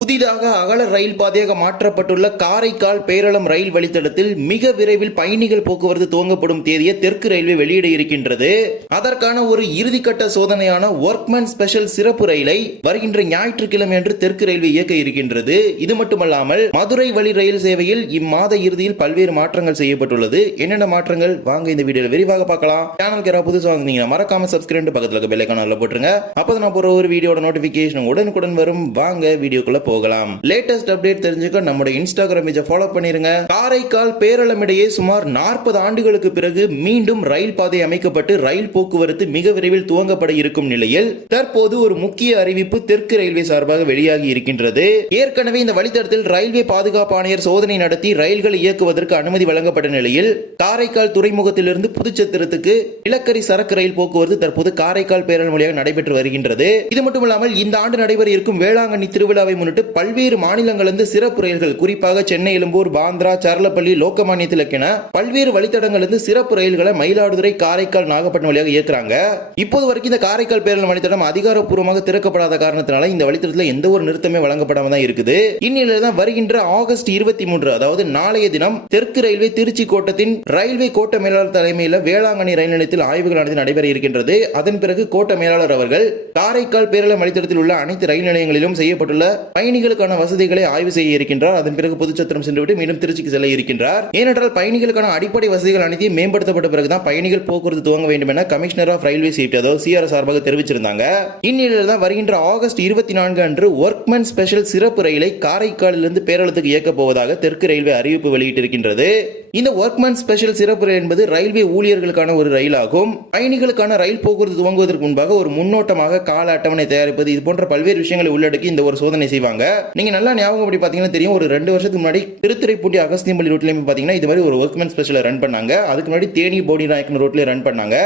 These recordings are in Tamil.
புதிதாக அகல ரயில் பாதையாக மாற்றப்பட்டுள்ள காரைக்கால் பேரளம் ரயில் வழித்தடத்தில் மிக விரைவில் பயணிகள் போக்குவரத்து துவங்கப்படும் தேதியை தெற்கு ரயில்வே வெளியிட இருக்கின்றது. அதற்கான ஒரு இறுதிக்கட்ட சோதனையான ஒர்க்மேன் ஸ்பெஷல் சிறப்பு ரயிலை வருகின்ற ஞாயிற்றுக்கிழமை அன்று தெற்கு ரயில்வே இயக்க இருக்கின்றது. இது மட்டுமல்லாமல் மதுரை வழி ரயில் சேவையில் இம்மாத இறுதியில் பல்வேறு மாற்றங்கள் செய்யப்பட்டுள்ளது. என்னென்ன மாற்றங்கள் வாங்க இந்த வீடியோவில் விரிவாக பார்க்கலாம். சேனலுக்கு யாராவது புதுசாக வந்தீங்கன்னா மறக்காம சப்ஸ்கிரைப் பக்கத்தில் இருக்க பெல் ஐகானை போட்டுருங்க. அப்போ நான் போற ஒரு வீடியோட நோட்டிபிகேஷன் உடனுக்குடன் வரும். வாங்க வீடியோக்குள்ள போகலாம். லேட்டஸ்ட் அப்டேட் தெரிஞ்சுக்க நம்முடைய இன்ஸ்டாகிராம் பேஜை ஃபாலோ பண்ணிருங்க. காரைக்கால் பேரளம் இடையே சுமார் 40 ஆண்டுகளுக்கு பிறகு மீண்டும் ரயில் பாதை அமைக்கப்பட்டு ரயில் போக்குவரத்து மிக விரைவில் துவங்கப்பட இருக்கும் நிலையில் தற்போது ஒரு முக்கிய அறிவிப்பு தெற்கு ரயில்வே சார்பாக வெளியாகி இருக்கின்றது. ஏற்கனவே இந்த வழித்தடத்தில் ரயில்வே பாதுகாப்பு ஆணையர் சோதனை நடத்தி ரயில்களை இயக்குவதற்கு அனுமதி வழங்கப்பட்ட நிலையில் காரைக்கால் துறைமுகத்திலிருந்து புதுச்சத்திரத்துக்கு நிலக்கரி சரக்கு ரயில் போக்குவரத்து தற்போது காரைக்கால் பேரளம் வழியாக நடைபெற்று வருகின்றது. இது மட்டுமல்லாமல் இந்த ஆண்டு நடைபெற இருக்கும் வேளாங்கண்ணி திருவிழாவை முன்னிட்டு பல்வேறு மாநிலங்களிலிருந்து சிறப்பு ரயில்கள், குறிப்பாக சென்னை எழும்பூர், பாந்திரா, சரளப்பள்ளி, லோகமானிய திலக் என பல்வேறு வழித்தடங்களிலிருந்து சிறப்பு ரயில்களை மயிலாடுதுறை, காரைக்கால், நாகப்பட்டினம் வழியாக இயக்குறாங்க. இப்போது வரைக்கும் இந்த காரைக்கால் பேரளம் வழித்தடம் அதிகாரப்பூர்வமாக திறக்கப்படாத காரணத்தினால இந்த வழித்தடத்தில் எந்த ஒரு நிறுத்தமே வழங்கப்படாம தான் இருக்குது. இந்நிலையில் தான் வருகின்ற ஆகஸ்ட் 23 அதாவது நாளைய தினம் தெற்கு ரயில்வே திருச்சி கோட்டத்தின் ரயில்வே கோட்ட மேலாளர் தலைமையில் வேளாங்கண்ணி ரயில் நிலையத்தில் ஆய்வுகள் நடத்தி நடைபெற இருக்கின்றது. அதன் பிறகு கோட்ட மேலாளர் அவர்கள் காரைக்கால் பேரளம் வழித்தடத்தில் உள்ள அனைத்து ரயில் நிலையங்களிலும் செய்யப்பட்டுள்ள பயணிகளுக்கான வசதிகளை ஆய்வு செய்ய இருக்கின்றார். அதன் பிறகு புதுச்சத்திரம் சென்றுவிட்டு மீண்டும் திருச்சிக்கு செல்ல இருக்கின்றார். ஏனென்றால் பயணிகளுக்கான அடிப்படை வசதிகள் அனைத்தையும் மேம்படுத்தப்பட்ட பிறகுதான் பயணிகள் போக்குவரத்து துவங்க வேண்டும் என கமிஷனர் ஆஃப் ரயில்வே சேஃப்டி அதாவது சிஆர் சார்பாக தெரிவிச்சிருந்தாங்க. இந்நிலையில் தான் வருகின்ற ஆகஸ்ட் 24 அன்று ஒர்க்மேன் ஸ்பெஷல் சிறப்பு ரயிலை காரைக்காலிலிருந்து பேரளத்துக்கு இயக்கப் போவதாக தெற்கு ரயில்வே அறிவிப்பு வெளியிட்டிருக்கின்றது. இந்த ஒர்க்மேன் ஸ்பெஷல் சிறப்பு ரயில் என்பது ரயில்வே ஊழியர்களுக்கான ஒரு ரயில் ஆகும். பயணிகளுக்கான ரயில் போக்குவரத்து துவங்குவதற்கு முன்பாக ஒரு முன்னோட்டமாக கால அட்டவணை தயாரிப்பது, இது போன்ற பல்வேறு விஷயங்களை உள்ளடக்கி இந்த ஒரு சோதனை செய்வாங்க. நீங்க நல்லா ஞாபகம் படி பாத்தீங்கன்னா தெரியும், ஒரு 2 வருஷத்துக்கு முன்னாடி திருத்துறைப்பூண்டி அகஸ்தியம்பள்ளி ரூட்லயும் பாத்தீங்கன்னா இது மாதிரி ஒரு ஒர்க்மேன் ஸ்பெஷல் ரன் பண்ணாங்க. அதுக்கு முன்னாடி தேனி போடி நாயக்கன் ரூட்ல ரன் பண்ணாங்க.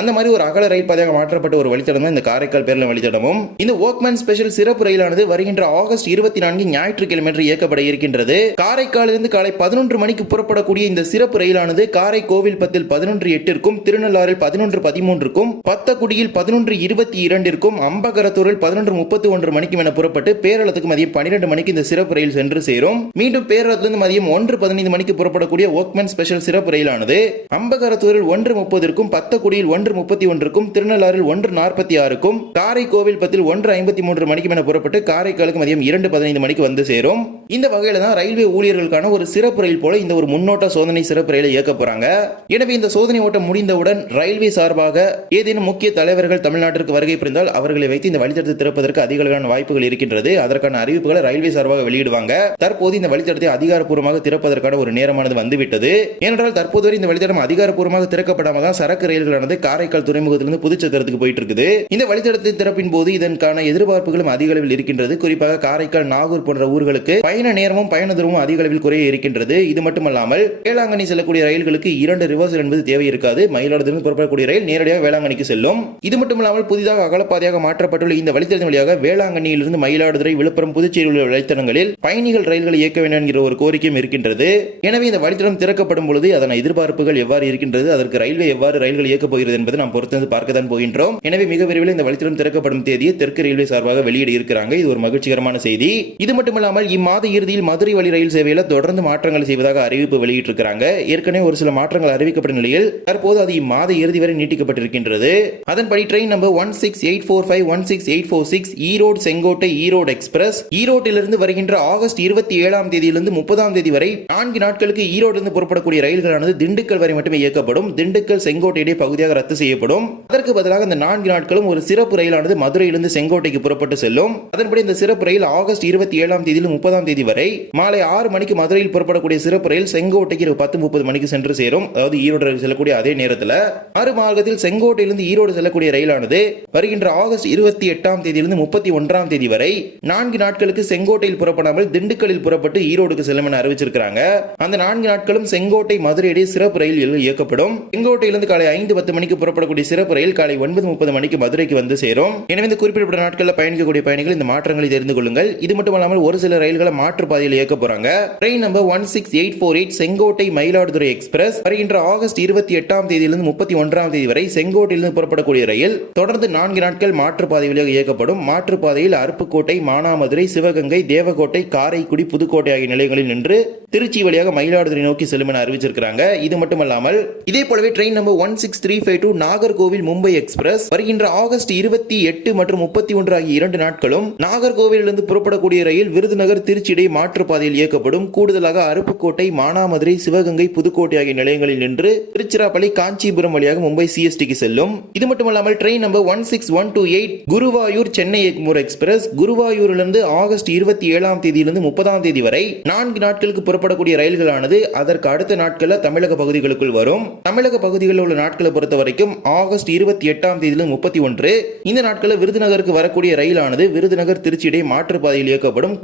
அந்த மாதிரி ஒரு அகல ரயில் பாதையாக மாற்றப்பட்ட ஒரு வழித்தடம் தான் இந்த காரைக்கால் பேரளம் வழித்தடமும். இந்த ஒர்க்மேன் ஸ்பெஷல் சிறப்பு ரயிலானது வருகின்ற ஆகஸ்ட் 24 ஞாயிற்றுக்கிழமை இயக்கப்பட இருக்கின்றது. காரைக்காலிலிருந்து காலை 11 மணிக்கு புறப்படக்கூடிய இந்த சிறப்பு ரயிலானது காரைக்கோவில்பத்தில் 11:08ற்கும், திருநள்ளாறில் 11:13ற்கும், பத்தக்குடியில் 11:22ற்கும், அம்பகரத்தூரில் 11:31 மணிக்கும் என புறப்பட்டு பேரளத்துக்கு மதியம் 12 மணிக்கு இந்த சிறப்பு ரயில் சென்று சேரும். மீண்டும் பேரளத்திலிருந்து மதியம் 1:15 மணிக்கு புறப்படக்கூடிய ஒர்க்மேன் ஸ்பெஷல் சிறப்பு ரயிலானது அம்பகரத்தூரில் 1:30ற்கும், பத்தக்குடியில் 1:31ற்கும், திருநள்ளாறில் 1:46க்கும், காரைக்கோவில்பத்தில் 1:53 மணிக்கும் என புறப்பட்டு காரைக்காலுக்கு மதியம் 2:15 மணிக்கு வந்து சேரும். இந்த வகையில தான் ரயில்வே ஊழியர்களுக்கான ஒரு சிறப்பு ரயில் போல இந்த ஒரு முன்னோட்ட சோதனை சிறப்பு ரயிலை இயக்க போறாங்க. எனவே இந்த சோதனை ஓட்டம் முடிந்தவுடன் ரயில்வே சார்பாக ஏதேனும் முக்கிய தலைவர்கள் தமிழ்நாட்டிற்கு வருகை புரிந்தால் அவர்களை வைத்து இந்த வழித்தடத்தை திறப்பதற்கு அதிக அளவிலான வாய்ப்புகள் இருக்கின்றது. அதற்கான அறிவிப்புகளை ரயில்வே சார்பாக வெளியிடுவாங்க. தற்போது இந்த வழித்தடத்தை அதிகாரப்பூர்வமாக திறப்பதற்கான ஒரு நேரமானது வந்துவிட்டது. ஏனென்றால் தற்போது வரை இந்த வழித்தடம் அதிகாரப்பூர்வமாக திறக்கப்படாமல் தான் சரக்கு ரயில்களானது காரைக்கால் துறைமுகத்திலிருந்து புதுச்சத்திரத்துக்கு போயிட்டு இருக்குது. இந்த வழித்தடத்தை திறப்பின் போது இதற்கான எதிர்பார்ப்புகளும் அதிக அளவில் இருக்கின்றது. குறிப்பாக காரைக்கால், நாகூர் போன்ற ஊர்களுக்கு பயண நேரமும் பயண தூரமும் அதிக அளவில் குறைய இருக்கின்றது. இது மட்டுமல்லாமல் வேளாங்கண்ணி செல்லக்கூடிய ரயில்களுக்கு 2 ரிவர்சல் என்பது தேவை இருக்காது. மயிலாடுதுறையிலிருந்து புறப்படக்கூடிய ரயில் நேரடியாக வேளாங்கண்ணிக்கு செல்லும். இது மட்டுமல்லாமல் புதிதாக அகலப்பாதையாக மாற்றப்பட்டுள்ள இந்த வழித்தடத்தின் வழியாக வேளாங்கண்ணியிலிருந்து மயிலாடுதுறை, விழுப்புரம், புதுச்சேரி உள்ள வழித்தடங்களில் பயணிகள் ரயில்களை இயக்க வேண்டும் என்கிற ஒரு கோரிக்கையும் இருக்கின்றது. எனவே இந்த வழித்தடம் திறக்கப்படும் பொழுது அதன் எதிர்பார்ப்புகள் எவ்வாறு இருக்கின்றது, அதற்கு ரயில்வே எவ்வாறு ரயில்கள் இயக்க போகிறது என்பதை நாம் பொறுத்து பார்க்கத்தான் போகின்றோம். எனவே மிக விரைவில் இந்த வழித்தடம் திறக்கப்படும் தேதியை தெற்கு ரயில்வே சார்பாக வெளியிட இருக்கிறாங்க. இது ஒரு மகிழ்ச்சிகரமான செய்தி. இது மட்டுமல்லாமல் இம்மாத இறுதியில் மதுரை வழி ரயில் சேவையில் தொடர்ந்து மாற்றங்கள் செய்வதாக அறிவிப்பு வெளியிட்டிருக்கிறாங்க. ஏற்கனவே ஒரு சில மாற்றங்கள் அறிவிக்கப்பட்ட நிலையில் தற்போது அது இம்மாத இறுதி வரை நீட்டிக்கப்பட்டிருக்கின்றது. அதன்படி train number 16845, 16846 Erode Sengottai Erode express ஈரோட்டிலிருந்து வருகின்ற ஆகஸ்ட் 27ஆம் தேதியிலிருந்து 30ஆம் தேதி வரை 4 நாட்களுக்கு ஈரோட்டிலிருந்து புறப்படக்கூடிய ரயில்களானது திண்டுக்கல் வரை மட்டுமே இயக்கப்படும். திண்டுக்கல் செங்கோட்டை இடையே பகுதியாக ரத்து செய்யப்படும். அதற்கு பதிலாக இந்த 4 நாட்களும் ஒரு சிறப்பு ரயிலானது மதுரையிலிருந்து செங்கோட்டைக்கு புறப்பட்டு செல்லும். அதன்படி இந்த சிறப்பு ரயில் ஆகஸ்ட் 27ஆம் தேதியிலிருந்து 30ஆம் தேதி வரை மாலை 6 மணிக்கு மதுரையில் புறப்படக்கூடிய சிறப்பு ரயில் செங்கோட்டைக்கு 10:30 மணிக்கு சென்று சேரும். அதாவது ஈரோடு செல்லக்கூடிய அதே நேரத்தில் மறுமார்க்கத்தில் செங்கோட்டையிலிருந்து ஈரோடு செல்லக்கூடிய ரயிலானது வருகின்ற ஆகஸ்ட் 28ஆம் தேதியிலிருந்து 31ஆம் தேதி வரை 4 நாட்களுக்கு செங்கோட்டையில் புறப்படாமல் திண்டுக்கல்லில் புறப்பட்டு ஈரோடுக்கு செல்லும் என அறிவிச்சிருக்காங்க. அந்த 4 நாட்களும் செங்கோட்டை மதுரை இடையே சிறப்பு ரயில் இயக்கப்படும். செங்கோட்டையிலிருந்து காலை 5:10 மணிக்கு புறப்படக்கூடிய சிறப்பு ரயில் காலை 9:30 மணிக்கு மதுரைக்கு வந்து சேரும். எனவே இந்த குறிப்பிட்ட நாட்களில் பயணிக்கக்கூடிய பயணிகள் இந்த மாற்றங்களை தெரிந்து கொள்ளுங்கள். இது மட்டுமல்லாமல் ஒரு சில ரயில்களை மாற்று பாதையில் இயக்க போறாங்க. Train number 16848 Sengottai Sengottai Mayiladuthurai express வருகின்ற ஆகஸ்ட் 28ஆம் தேதியிலிருந்து 31ஆம் தேதி வரை செங்கோட்டையிலிருந்து புறப்படக்கூடிய ரயில் தொடர்ந்து 4 நாட்கள் மாற்றுப்பாதை வழியாக இயக்கப்படும். மாற்றுப்பாதையில் அருப்புக்கோட்டை, மானாமதுரை, சிவகங்கை, தேவக்கோட்டை, காரைக்குடி, புதுக்கோட்டை ஆகிய நிலையங்களில் நின்று திருச்சி வழியாக மயிலாடுதுறை நோக்கி செல்லும் என அறிவிச்சிருக்காங்க. இது மட்டுமல்லாமல் இதே போலவே train number 16352 Nagercoil Mumbai express வருகின்ற ஆகஸ்ட் 28 மற்றும் 31 ஆகிய 2 நாட்களும் நாகர்கோவிலிருந்து புறப்படக்கூடிய ரயில் விருதுநகர், திருச்சி இடையே மாற்றுப்பாதையில் இயக்கப்படும். கூடுதலாக அருப்புக்கோட்டை, மானாமதுரை, சிவகங்கை, புதுக்கோட்டை ஆகிய நிலையங்களில் நின்று திருச்சிராப்பள்ளி, காஞ்சிபுரம் வழியாக மும்பை சிஎஸ்டிக்கு செல்லும். இது மட்டுமல்லாமல் train number 16128 Guruvayur Chennai Egmore express குருவாயூரிலிருந்து ஆகஸ்ட் 27ஆம் தேதியிலிருந்து 30ஆம் தேதி வரை 4 நாட்களுக்கு புறப்படக்கூடிய ரயில்களானது அதற்கு அடுத்த நாட்களில் தமிழக பகுதிகளுக்குள் வரும். தமிழக பகுதிகளில் உள்ள நாட்களை பொறுத்த வரைக்கும் ஆகஸ்ட் 28ஆம் தேதியிலிருந்து 31 இந்த நாட்களில் விருதுநகருக்கு வரக்கூடிய ரயிலானது விருதுநகர், திருச்சி இடையே மாற்றுப்பாதையில் இயக்கப்படும்.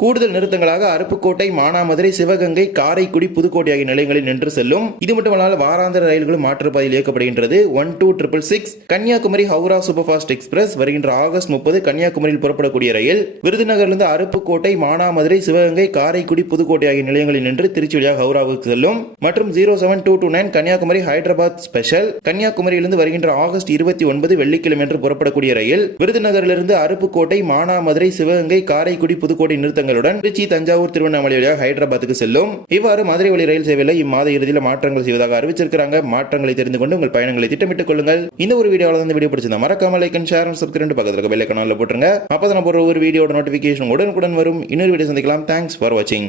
கூடுதல் நிறுத்தங்களாக அருப்புக்கோட்டை, மானாமதுரை, சிவகங்கை, காரைக்குடி, புதுக்கோட்டை ஆகிய நிலையங்களில் நின்று செல்லும். இது மட்டுமல்லாமல் வாராந்திர ரயில்களும் மாற்றுப்பாதையில் இயக்கப்படுகின்றது. 12666 Kanniyakumari Howrah super fast express வருகின்ற ஆகஸ்ட் 30 கன்னியாகுமரியில் புறப்படக்கூடிய ரயில் விருதுநகரிலிருந்து அருப்புக்கோட்டை, மானாமதுரை, சிவகங்கை, காரைக்குடி, புதுக்கோட்டை ஆகிய நிலையங்களில் நின்று திருச்சி வழியாக ஹவுராவுக்கு செல்லும். மற்றும் 07229 கன்னியாகுமரி ஹைதராபாத் ஸ்பெஷல் கன்னியாகுமரியிலிருந்து வருகின்ற ஆகஸ்ட் 29 வெள்ளிக்கிழமை என்று புறப்படக்கூடிய ரயில் விருதுநகரிலிருந்து அருப்புக்கோட்டை, மானாமதுரை, சிவகங்கை, காரைக்குடி, புதுக்கோட்டை நிறுத்தங்களுடன் திருச்சி, தஞ்சாவூர், திருவண்ணாமலை வழியாக ஹைதராபாத்துக்கு செல்லும். இவ்வாறு மதுரை வழி ரயில் சேவையில் இம்மாத இறுதியில் மாற்றங்கள் செய்வதாக அறிவிச்சிருக்கிறாங்க. மாற்றங்களை தெரிந்து கொண்டு உங்கள் பயணங்களை திட்டமிட்டுக் கொள்ளுங்கள். இந்த ஒரு வீடியோவில் இந்த வீடியோ பிடிச்சிருந்தா மறக்காம like and share and subscribe பக்கத்துல பெல் ஐகான்ல போட்டுருங்க. அப்பதான் போற ஒரு வீடியோட நோட்டிபிகேஷன் உடனுக்குடன் வரும். இன்னொரு வீடியோ சந்திக்கலாம். தேங்க்ஸ் ஃபார் வாட்சிங்.